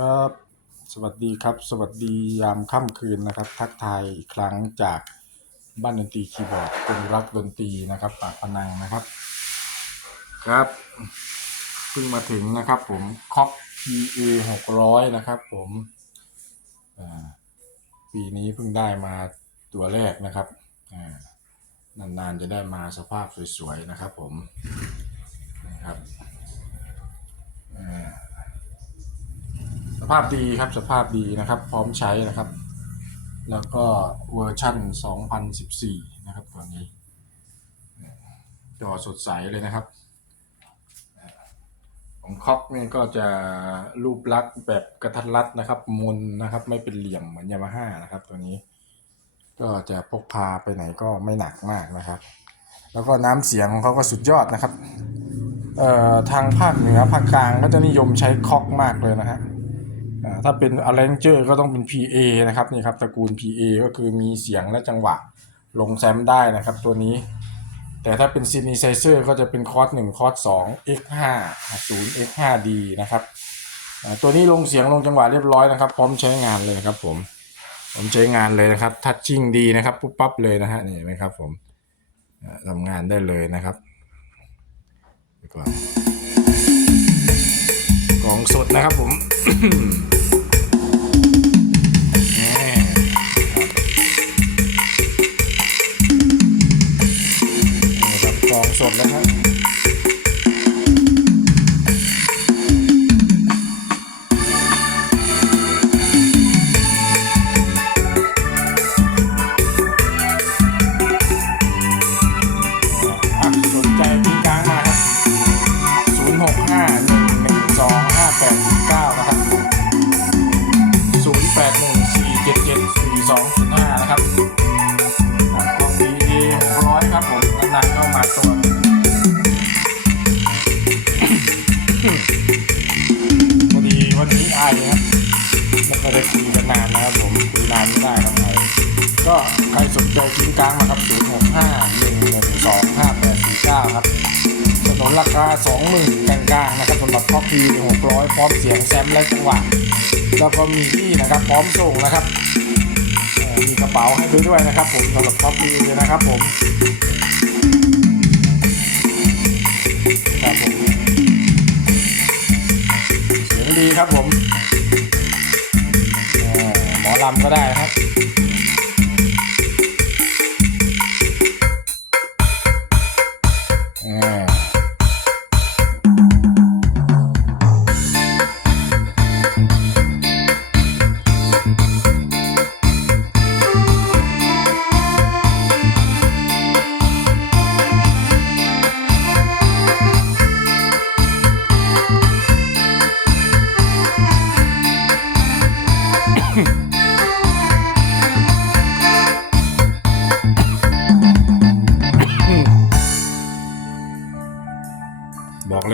ครับ สวัสดีครับ สวัสดียามค่ำคืนนะครับ ทักทายอีกครั้งจากบ้านดนตรีคีย์บอร์ดคนรักดนตรีนะครับปากพนังนะครับ ครับเพิ่งมาถึงนะครับ ผมคอก PA 600 นะครับ ผมปีนี้เพิ่งได้มาตัวแรกนะครับนานๆจะได้มาสภาพสวยๆนะครับ ผมนะครับอ่า สภาพดีครับสภาพดีนะครับ พร้อมใช้นะครับ แล้วก็เวอร์ชั่น 2014 นะครับตัวนี้ จอสดใสเลยนะครับของคอกนี่ก็จะรูปลักษณ์แบบกระทัดรัดนะครับมนนะครับ ไม่เป็นเหลี่ยมเหมือนยามาฮ่านะครับ ตัวนี้ ก็จะพกพาไปไหนก็ไม่หนักมากนะครับ แล้วก็น้ำเสียงของเขาก็สุดยอดนะครับเอ่อทางภาคเหนือภาคกลางก็จะนิยมใช้คอกมากเลยนะฮะ ถ้าเป็น arranger ก็ต้องเป็น PA นะครับนี่ครับตระกูล PA ก็คือมีเสียงและจังหวะลงแซมได้นะครับตัวนี้ แต่ถ้าเป็น synthesizer ก็จะเป็นคอร์ส1คอร์ส2 x5 0 x5d นะครับตัวนี้ลงเสียงลงจังหวะเรียบร้อยนะครับ พร้อมใช้งานเลยครับผมผมใช้งานเลยนะครับทัชชิ่งดีนะครับปุ๊บปั๊บเลยนะฮะนี่เห็นไหมครับผมทำงานได้เลยนะครับดีกว่ากล่องสดนะครับผม สดๆนะครับสนใจที่กลางมาครับ065 ก็ใครสนใจทิ้งกลางมาครับ 0 6 5 1 1 2 5 8 4 9 ครับถนนราคา 20,000กลางๆนะครับสำหรับท็อปพี600 พร้อมเสียงแซมและจังหวะแล้วก็มีที่นะครับ พร้อมส่งนะครับมีกระเป๋าให้ด้วยด้วยนะครับ ผมสำหรับท็อปพีเลยนะครับผมครับผมเสียงดีครับผมหมอลำก็ได้นะ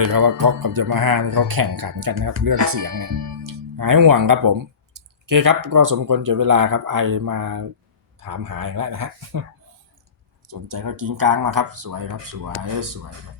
เลยครับว่าก๊อกกับยามาฮ่านี่เขาแข่งขันกันนะครับ เรื่องเสียงเนี่ยหายห่วงครับผมโอเคครับ ก็สมควรเก็บเวลาครับ ไอมาถามหายแล้วนะฮะสนใจก็กิ้งกลางมาครับ สวยครับสวยสวยครับ